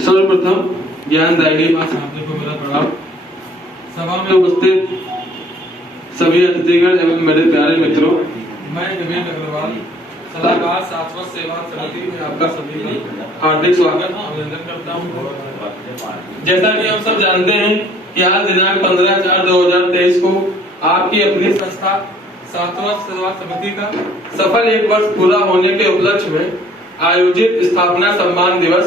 सर्वप्रथम ज्ञानदायिनी मां सामने को मेरा प्रणाम। सभा में उपस्थित सभी अतिथिगण एवं मेरे प्यारे मित्रों, मैं नवीन अग्रवाल सलाहकार शाश्वत सेवा समिति में आपका सभी का हार्दिक स्वागत अभिनंदन करता हूँ। जैसा कि हम सब जानते हैं कि आज दिनांक 15/4/2023 को आपकी अपनी संस्था शाश्वत सेवा समिति का सफल 1 वर्ष पूरा होने के उपलक्ष्य में आयोजित स्थापना सम्मान दिवस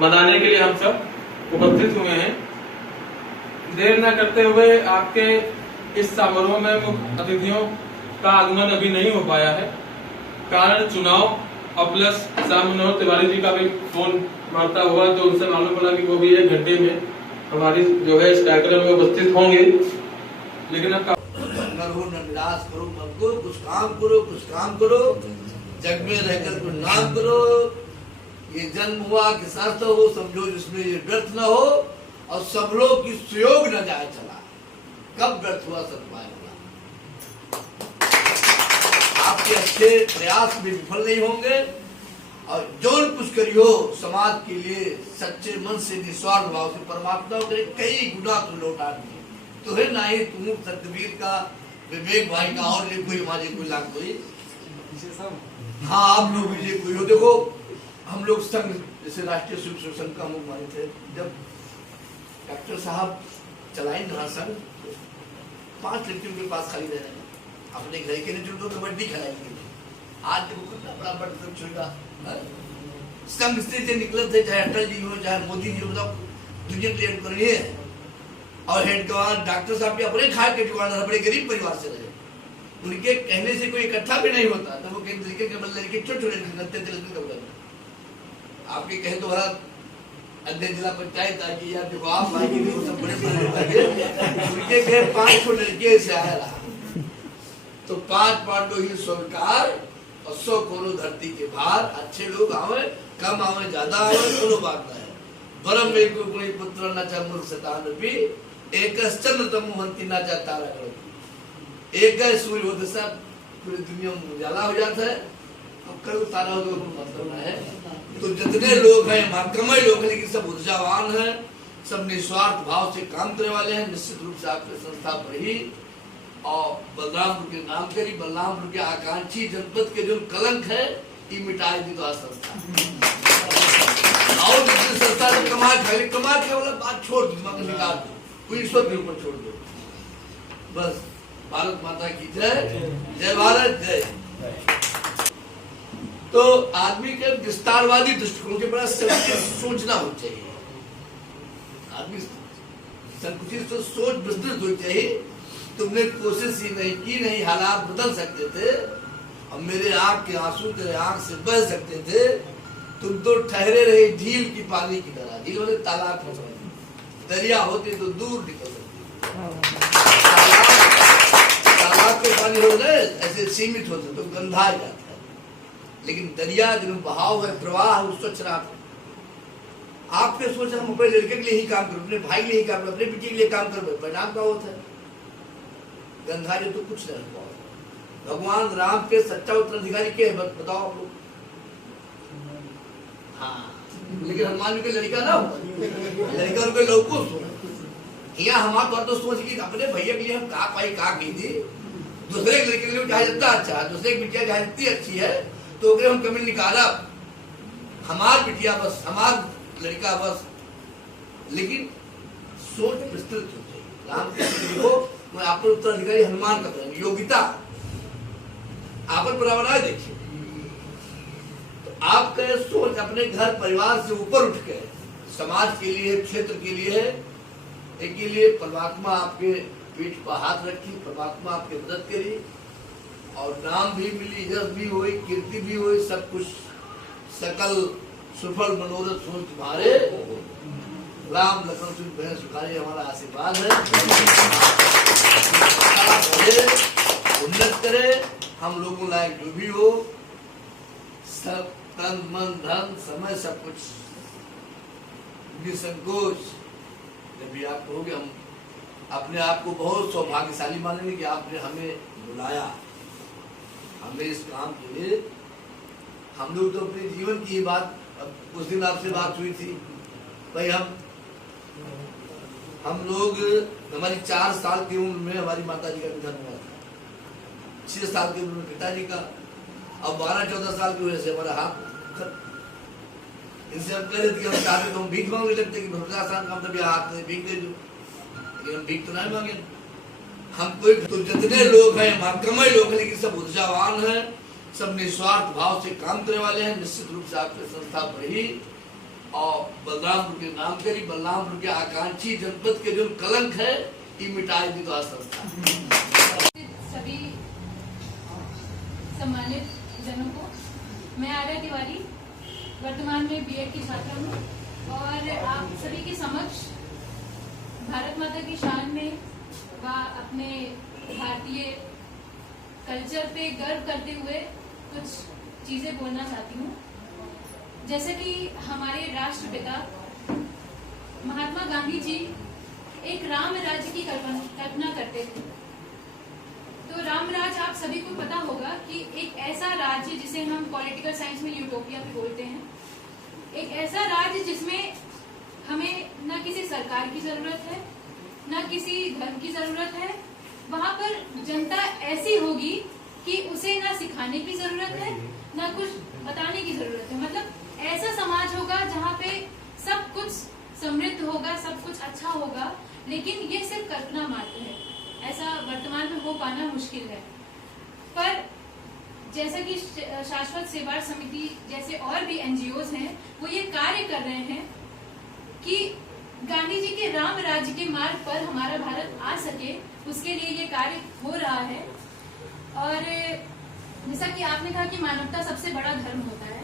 मनाने के लिए हम सब उपस्थित हुए हैं। देर न करते हुए आपके इस समारोह में मुख्य अतिथियों का आगमन अभी नहीं हो पाया है, कारण चुनाव और प्लस श्याम मनोहर तिवारी जी का भी फोन वार्ता हुआ तो उनसे मालूम पड़ा कि वो भी 1 घंटे में हमारी जो है इस कार्यक्रम में उपस्थित होंगे। लेकिन अब निराश करो मत करो, कुछ काम करो, जग में रहकर कुछ नाम करो। ये जन्म हुआ कि सार्थ हो, समझो जिसमें ये व्यर्थ न हो, और सब लोग की सुयोग न जाए चला। कब व्यर्थ हुआ सतमाय हुआ। आपके अच्छे प्रयास भी विफल नहीं होंगे, और जो कुछ करियो समाज के लिए सच्चे मन से निस्वार्थ भाव से परमात्मा के कई गुना तुम लौटा दिए तो है ना ही तुम सतवीर का, विवेक भाई का, और कोई माजे कोई लाख कोई। हाँ, आप लोग विजय कोई हो। देखो हम लोग संघ जैसे राष्ट्रीय स्वयं संघ का मुख माने थे, जब डॉक्टर साहब चलाए ना संघ, 5 लड़कियों के पास खाली रह रहे, अपने घर के लिए जो कबड्डी खिलाएंगे। आज देखो कितना बड़ा बड़ा छोटा संघ से निकले थे, चाहे अटल जी हो चाहे मोदी जी हो, बताओ दुनिया क्लियर करनी है। और हेड गवान डॉक्टर साहब भी अपने खाए के दुकान बड़े गरीब परिवार से रहे, उनके कहने से कोई इकट्ठा भी नहीं होता, तो वो कहीं तरीके के लड़के छोटे आपके कहे तो अध्यक्ष जिला पंचायत आ गई, यार देखो आप आएंगे वो सब बड़े उनके कहे 500 लड़के से आया रहा, तो 5 पांडव ही स्वीकार और 100 कोनो धरती के भार। अच्छे लोग आवे, कम आवे, ज्यादा आवे, दोनों बात है। परम में कोई पुत्र न चाहे मूर्ख शैतान भी, एक चंद्र तमुहंती न चाहे तारा गण। एक सूर्य होते सब पूरी दुनिया में उजाला हो जाता है, अब कल तारा हो तो मतलब ना है। तो जितने लोग हैं महाकमय लोग हैं, लेकिन सब ऊर्जावान हैं, सब निस्वार्थ भाव से काम करने वाले हैं। निश्चित रूप से आपकी संस्था बढ़ी और बलरामपुर के नाम करी, बलरामपुर के आकांक्षी जनपद के जो कलंक है ये मिटाई दी तो आज संस्था। और दूसरी संस्था से कमा के वाला बात छोड़ दो, दिमाग निकाल दो, कोई ईश्वर के ऊपर छोड़ दो बस। भारत माता की जय, जय भारत जय। तो आदमी के विस्तारवादी दृष्टिकोण के बड़ा सोचना हो चाहिए। आदमी संकुचित तो सोच विस्तृत होनी चाहिए। तुमने कोशिश ही नहीं की, नहीं हालात बदल सकते थे, और मेरे आंख के आंसू तेरे आंख से बह सकते थे। तुम तो ठहरे रहे झील की पानी की तरह, झील वाले तालाब हो सकते, दरिया होते तो दूर निकल सकते। तालाब के पानी हो गए ऐसे सीमित होते तो गंधा जाता है, लेकिन दरिया जिनमें बहाव है, प्रवाह है, उस स्वच्छ रात। आपने सोचा हम अपने लड़के के लिए ही काम करो, अपने भाई के लिए ही काम करो, अपने बेटे के लिए काम करो, परिणाम क्या होता है? गंधा जो तो कुछ नहीं हुआ। भगवान राम के सच्चा उत्तराधिकारी के बताओ आप लोग। हाँ, लेकिन हनुमान जी के लड़का ना हो, लड़का उनके लोग को यहाँ हमारा तो सोच की अपने भैया के लिए हम का पाई का की थी, दूसरे के लड़के के लिए चाहे जितना अच्छा है, दूसरे की बिटिया चाहे जितनी अच्छी है तो हम कमी निकाला, हमार बिटिया बस, हमार लड़का बस। लेकिन सोच विस्तृत हो चाहिए। राम को मैं आप उत्तराधिकारी हनुमान का तो योग्यता आप बराबर देखिए, तो आपका सोच अपने घर परिवार से ऊपर उठ के समाज के लिए, क्षेत्र के लिए, एक के लिए परमात्मा आपके पीठ पर हाथ रखी, परमात्मा आपकी मदद करी, और नाम भी मिली, यश भी हुई, कीर्ति भी हुई, सब कुछ सकल सुफल मनोरथ हो तुम्हारे। राम लखन सिंह बहन सुखारी हमारा आशीर्वाद है। उन्नत करे, हम लोगों लायक जो भी हो, सब तन मन धन समय सब कुछ निसंकोच जब भी आप कहोगे, हम अपने आप को बहुत सौभाग्यशाली मानेंगे कि आपने हमें बुलाया। हमने इस काम के लिए हम लोग तो अपने जीवन की बात, उस दिन आपसे बात हुई थी भाई, हम लोग हमारी 4 साल की उम्र में हमारी माता जी का निधन हुआ था, 6 साल की उम्र में पिताजी का, अब 12-14 साल की वजह से हमारा हाथ, इनसे हम कह रहे थे कि हम चाहते तो हम भीख मांगने लगते कि भरोसा आसान काम था, हाथ में भीख दे दो, लेकिन हम भीख तो नहीं मांगे। हम कोई तो जितने लोग हैं वहां कम ही लोग हैं, लेकिन सब ऊर्जावान हैं, सब निस्वार्थ भाव से काम करने वाले हैं। निश्चित रूप से आपकी संस्था बढ़ी और बलरामपुर के नाम करी, बलरामपुर के आकांक्षी जनपद के जो कलंक है ये मिटाई दी तो आज संस्था। सभी सम्मानित जनों को, मैं आर्या तिवारी वर्तमान में बीएड की छात्रा हूँ और आप सभी के समक्ष भारत माता की शान में व अपने भारतीय कल्चर पे गर्व करते हुए कुछ चीजें बोलना चाहती हूँ। जैसे कि हमारे राष्ट्रपिता महात्मा गांधी जी एक राम राज्य की कल्पना करते थे। तो राम राज्य आप सभी को पता होगा कि एक ऐसा राज्य जिसे हम पॉलिटिकल साइंस में यूटोपिया भी बोलते हैं, एक ऐसा राज्य जिसमें हमें न किसी सरकार की जरूरत है, न किसी धर्म की जरूरत है। वहां पर जनता ऐसी होगी कि उसे ना सिखाने की जरूरत है, ना कुछ बताने की जरूरत है। मतलब ऐसा समाज होगा जहाँ पे सब कुछ समृद्ध होगा, सब कुछ अच्छा होगा, लेकिन ये सिर्फ कल्पना मात्र है। ऐसा वर्तमान में हो पाना मुश्किल है। पर जैसा कि शाश्वत सेवा समिति जैसे और भी एनजीओज हैं, वो ये कार्य कर रहे हैं कि गांधी जी के राम राज्य के मार्ग पर हमारा भारत आ सके, उसके लिए ये कार्य हो रहा है। और जैसा कि आपने कहा कि मानवता सबसे बड़ा धर्म होता है,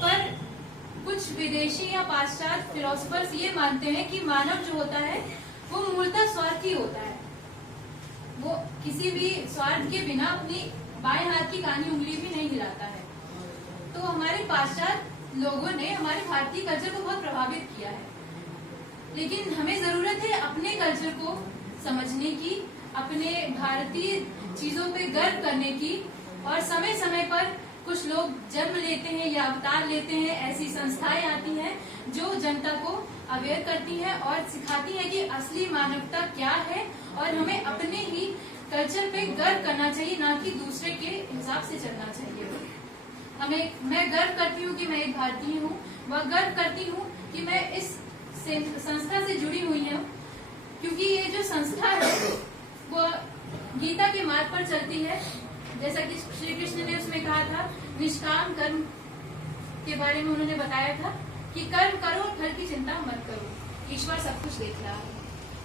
पर कुछ विदेशी या पाश्चात्य फिलोसफर्स ये मानते हैं कि मानव जो होता है वो मूलतः स्वार्थी होता है। वो किसी भी स्वार्थ के बिना अपनी बाएं हाथ की कानी उंगली भी नहीं हिलाता है। तो हमारे पाश्चात्य लोगों ने हमारे भारतीय कल्चर को बहुत प्रभावित किया है, लेकिन हमें जरूरत है अपने कल्चर को समझने की, अपने भारतीय चीजों पे गर्व करने की। और समय समय पर कुछ लोग जन्म लेते हैं या अवतार लेते हैं, ऐसी संस्थाएं आती हैं जो जनता को अवेयर करती हैं और सिखाती हैं कि असली मानवता क्या है और हमें अपने ही कल्चर पे गर्व करना चाहिए, ना कि दूसरे के हिसाब से चलना चाहिए। मैं गर्व करती हूँ कि मैं एक भारतीय हूँ, वह गर्व करती हूँ कि मैं इस संस्था से जुड़ी हुई हूँ, क्योंकि ये जो संस्था है वो गीता के मार्ग पर चलती है। जैसा कि श्री कृष्ण ने उसमें कहा था, निष्काम कर्म के बारे में उन्होंने बताया था कि कर्म करो, फल की चिंता मत करो, ईश्वर सब कुछ देख रहा है।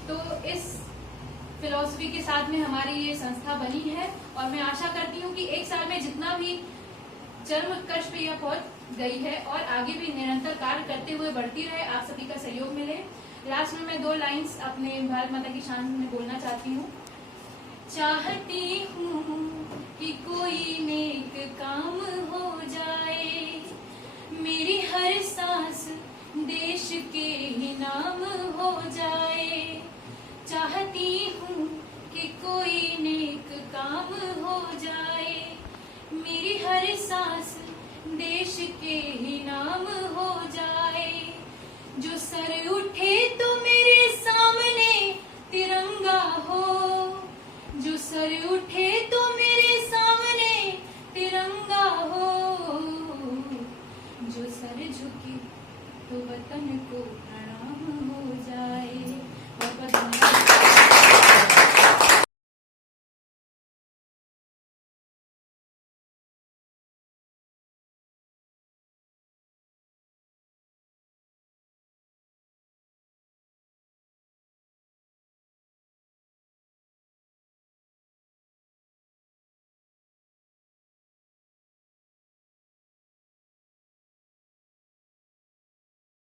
तो इस फिलॉसफी के साथ में हमारी ये संस्था बनी है और मैं आशा करती हूँ कि एक साल में जितना भी चरम उत्कर्ष पे यह पहुंच गई है और आगे भी निरंतर कार्य करते हुए बढ़ती रहे, आप सभी का सहयोग मिले। लास्ट में मैं 2 लाइन्स अपने भारत माता की शान में बोलना चाहती हूँ। चाहती हूँ कि कोई नेक काम हो जाए, मेरी हर सांस देश के ही नाम हो जाए। चाहती हूँ कि कोई नेक काम हो जाए, मेरी हर सांस देश के ही नाम हो जाए। जो सर उठे तो मेरे सामने तिरंगा हो, जो सर उठे तो